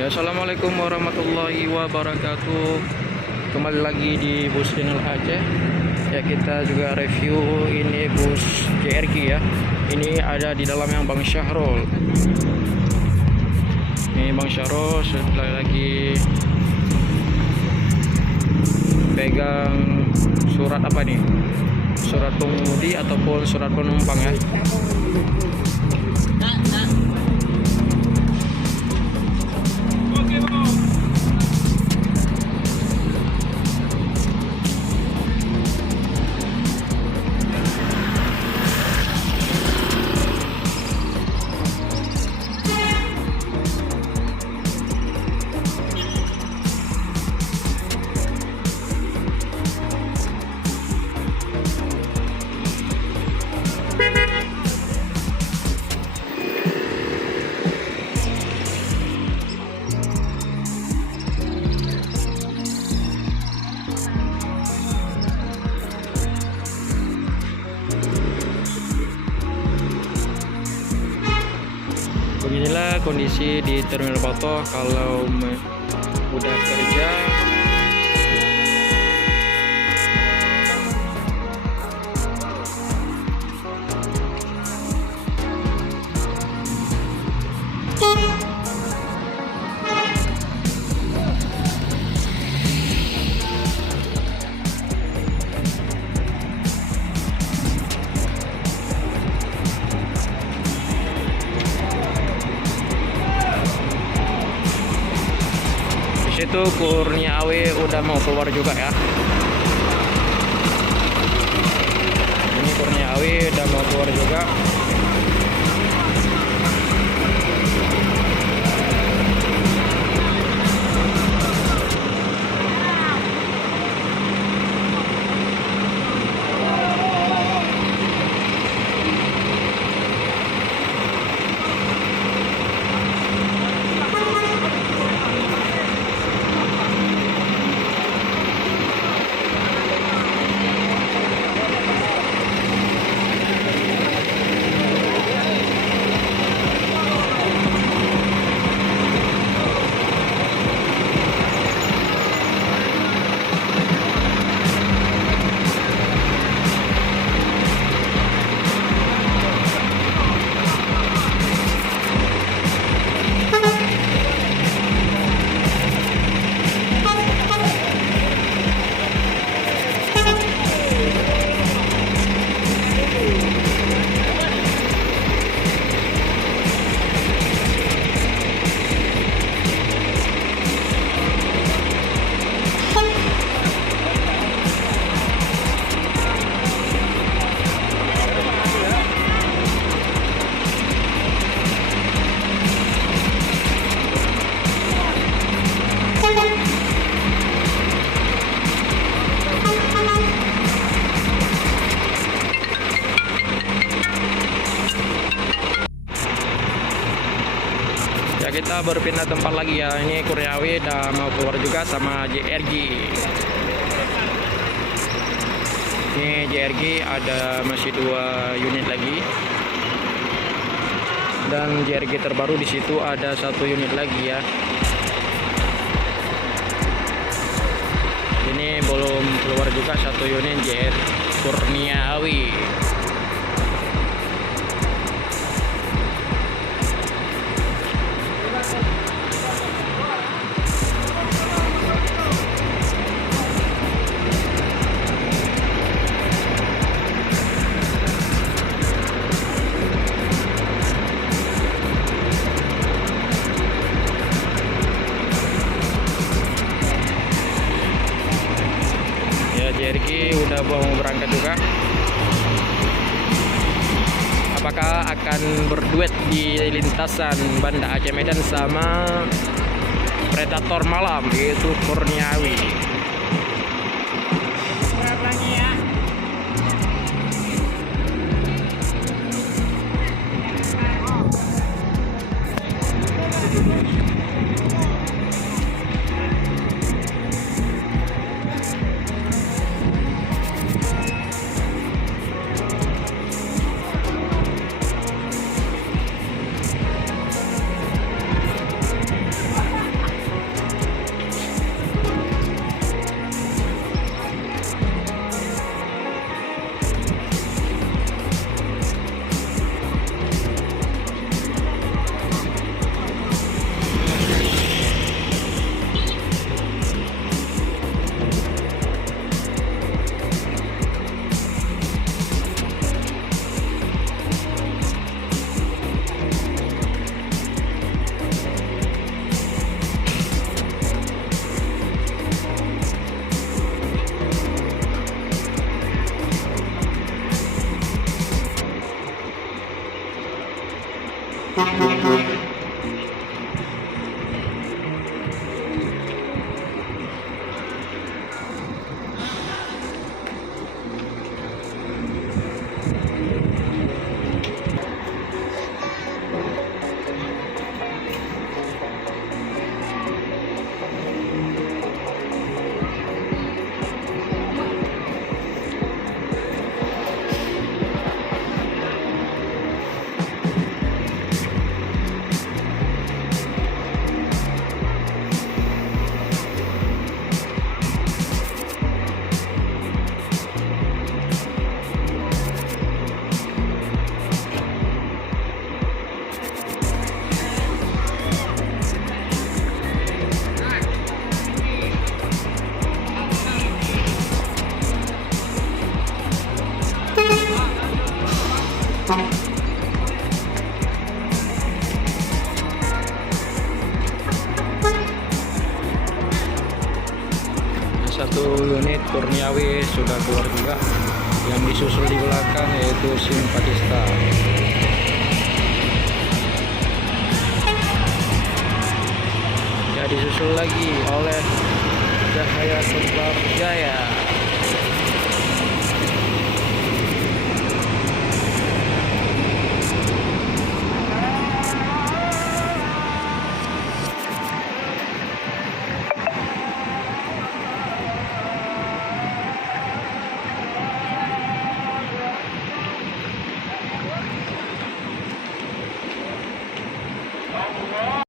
Ya, assalamualaikum warahmatullahi wabarakatuh. Kembali lagi di bus channel Aceh. Ya, kita juga review ini bus JRG ya. Ini ada di dalam yang Bang Syahrul. Ini Bang Syahrul lagi pegang surat apa nih? Surat pengemudi ataupun surat penumpang ya. Beginilah kondisi di Terminal Batoh kalau udah kerja. Itu Kurniawi udah mau keluar juga ya. Ini Kurniawi udah mau keluar juga. Kita berpindah tempat lagi ya. Ini Kurniawi udah mau keluar juga sama JRG. Ini JRG ada masih 2 unit lagi. Dan JRG terbaru di situ ada 1 unit lagi ya. Ini belum keluar juga 1 unit JR Kurniawi. JRG udah mau berangkat juga. Apakah akan berduet di lintasan Banda Aceh Medan sama Predator Malam yaitu Kurniawi? satu unit Kurniawi sudah keluar juga. Yang disusul di belakang yaitu Simpatista. Ya, disusul lagi oleh Cahaya Kembar Jaya.